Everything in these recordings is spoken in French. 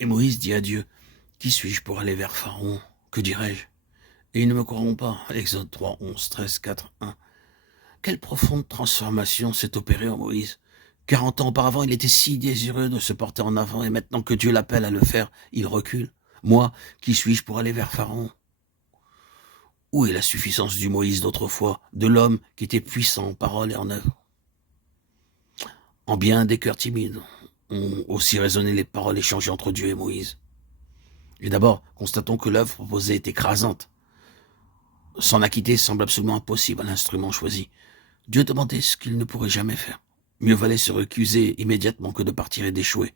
Et Moïse dit à Dieu, « Qui suis-je pour aller vers Pharaon? Que dirais-je? Et ils ne me croiront pas. » Exode 3, 11, 13, 4, 1. Quelle profonde transformation s'est opérée en Moïse. 40 ans auparavant, il était si désireux de se porter en avant, et maintenant que Dieu l'appelle à le faire, il recule. Moi, qui suis-je pour aller vers Pharaon? Où est la suffisance du Moïse d'autrefois, de l'homme qui était puissant en parole et en œuvre? En bien des cœurs timides ont aussi résonné les paroles échangées entre Dieu et Moïse. Et d'abord, constatons que l'œuvre proposée est écrasante. S'en acquitter semble absolument impossible à l'instrument choisi. Dieu demandait ce qu'il ne pourrait jamais faire. Mieux valait se recuser immédiatement que de partir et d'échouer.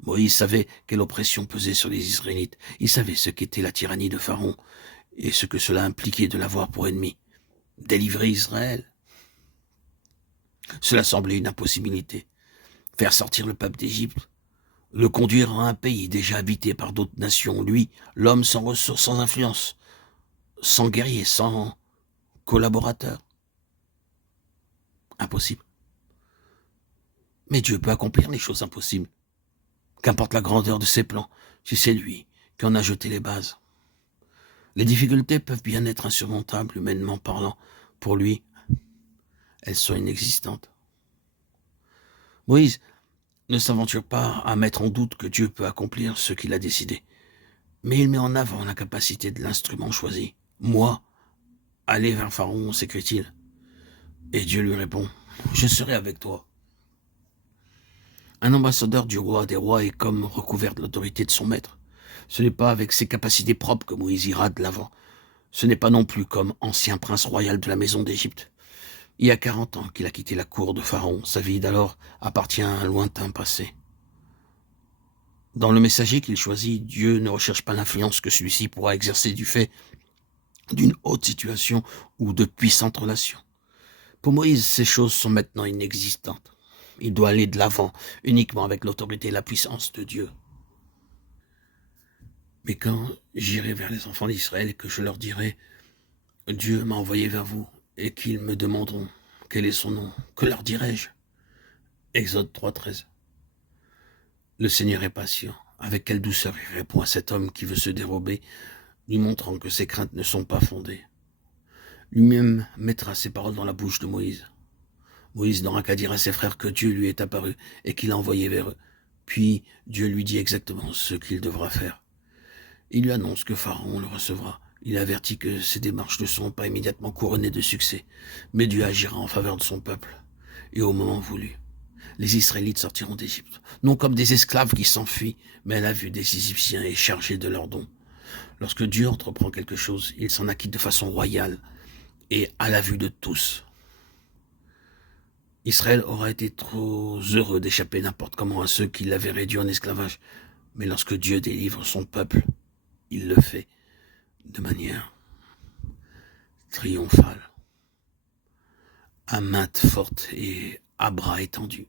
Moïse savait quelle oppression pesait sur les Israélites. Il savait ce qu'était la tyrannie de Pharaon et ce que cela impliquait de l'avoir pour ennemi. Délivrer Israël, cela semblait une impossibilité. Faire sortir le peuple d'Égypte, le conduire à un pays déjà habité par d'autres nations, lui, l'homme sans ressources, sans influence, sans guerrier, sans collaborateur. Impossible. Mais Dieu peut accomplir les choses impossibles. Qu'importe la grandeur de ses plans, si c'est lui qui en a jeté les bases. Les difficultés peuvent bien être insurmontables, humainement parlant. Pour lui, elles sont inexistantes. Moïse ne s'aventure pas à mettre en doute que Dieu peut accomplir ce qu'il a décidé. Mais il met en avant la capacité de l'instrument choisi. Moi, aller vers Pharaon, s'écrie-t-il. Et Dieu lui répond, je serai avec toi. Un ambassadeur du roi des rois est comme recouvert de l'autorité de son maître. Ce n'est pas avec ses capacités propres que Moïse ira de l'avant. Ce n'est pas non plus comme ancien prince royal de la maison d'Égypte. Il y a 40 ans qu'il a quitté la cour de Pharaon. Sa vie d'alors appartient à un lointain passé. Dans le messager qu'il choisit, Dieu ne recherche pas l'influence que celui-ci pourra exercer du fait d'une haute situation ou de puissantes relations. Pour Moïse, ces choses sont maintenant inexistantes. Il doit aller de l'avant, uniquement avec l'autorité et la puissance de Dieu. Mais quand j'irai vers les enfants d'Israël et que je leur dirai « Dieu m'a envoyé vers vous » et qu'ils me demanderont « Quel est son nom ?» Que leur dirai-je? Exode 3, 13. Le Seigneur est patient. Avec quelle douceur il répond à cet homme qui veut se dérober, lui montrant que ses craintes ne sont pas fondées. Lui-même mettra ses paroles dans la bouche de Moïse. Moïse n'aura qu'à dire à ses frères que Dieu lui est apparu et qu'il l'a envoyé vers eux. Puis Dieu lui dit exactement ce qu'il devra faire. Il lui annonce que Pharaon le recevra. Il avertit que ses démarches ne seront pas immédiatement couronnées de succès, mais Dieu agira en faveur de son peuple, et au moment voulu. Les Israélites sortiront d'Égypte, non comme des esclaves qui s'enfuient, mais à la vue des Égyptiens et chargés de leurs dons. Lorsque Dieu entreprend quelque chose, il s'en acquitte de façon royale et à la vue de tous. Israël aura été trop heureux d'échapper n'importe comment à ceux qui l'avaient réduit en esclavage, mais lorsque Dieu délivre son peuple, il le fait de manière triomphale, à main forte et à bras étendus.